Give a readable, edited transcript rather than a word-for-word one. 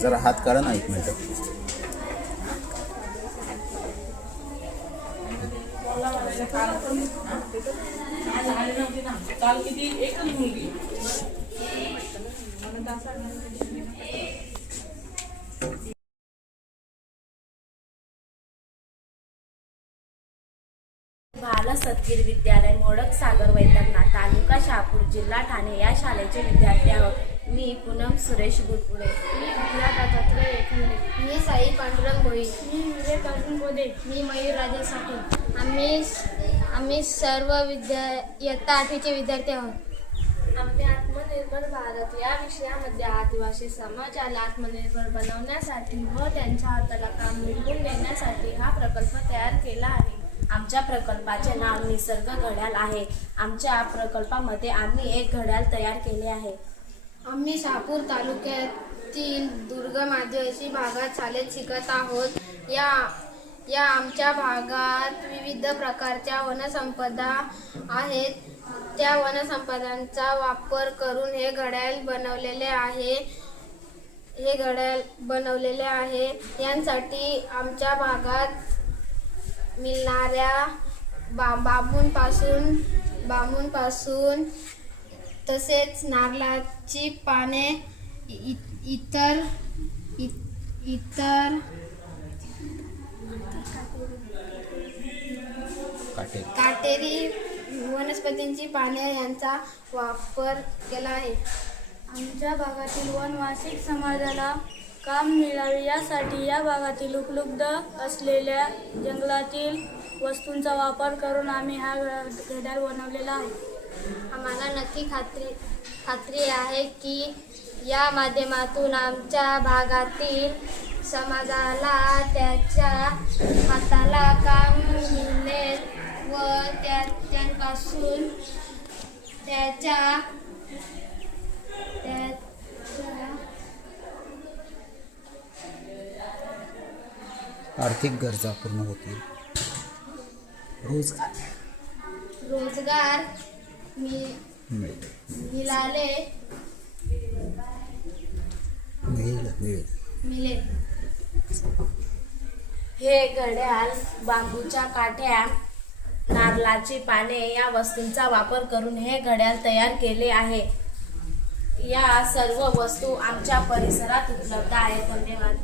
जरा हात काढा ना 1 मिनिट. काल किती एकच मुलगी बाला सतगीर विद्यालय मोडक सागर वैतरणा तालुका शहापूर जिल्हा ठाणे या शाळेचे विद्यार्थी आहोत. मी पूनम सुरेश बुलबुले. मी विद्या दत्तात्रय एकंदे. मी साई पांडुरंग भोई. मी विवेक अर्जुन गोदे. मी मयूर राजा साठे. आम्ही सर्व इयत्ता 8वीचे विद्यार्थी आहोत. आम्ही आत्मनिर्भर भारत या विषयामध्ये आदिवासी समाजाला आत्मनिर्भर बनवण्यासाठी व त्यांच्या हाताला काम मिळवून देण्यासाठी हा प्रकल्प तयार केला आहे. आमच्या प्रकल्पाचे नाव निसर्ग घड्याळ आहे. आमच्या प्रकल्पामध्ये आम्ही एक घड्याळ तयार केले आहे. आम्ही शहापूर तालुक्यातील दुर्गम आदिवासी भागात शाळेत शिकत आहोत. या आमच्या भागात विविध प्रकारच्या वनसंपदा आहेत. त्या वनसंपदांचा वापर करून हे घड्याळ बनवलेले आहे. यांसाठी आमच्या भागात मिळणाऱ्या बांबूंपासून तसेच नारळाची पाने इतर काटेरी वनस्पतींची पाने यांचा वापर केला आहे. आमच्या भागातील वनवासी समाजाला काम मिळावे यासाठी या भागातील उपलब्ध असलेल्या जंगलातील वस्तूंचा वापर करून आम्ही हा घड्याळ बनवलेला आहे. आम्हाला नक्की खात्री आहे की या माध्यमातून आमच्या भागातील समाजाला त्याच्या हाताला काम मिळेल व त्यांपासून त्याच्या आर्थिक गरजा पूर्ण होतील. रोजगार मिळेल. हे घड्याळ बांबूच्या काठ्या, नारळाची पाने या वस्तूंचा वापर करून हे घड्याळ तयार केले आहे. या सर्व वस्तू आमच्या परिसरात उपलब्ध आहेत. धन्यवाद.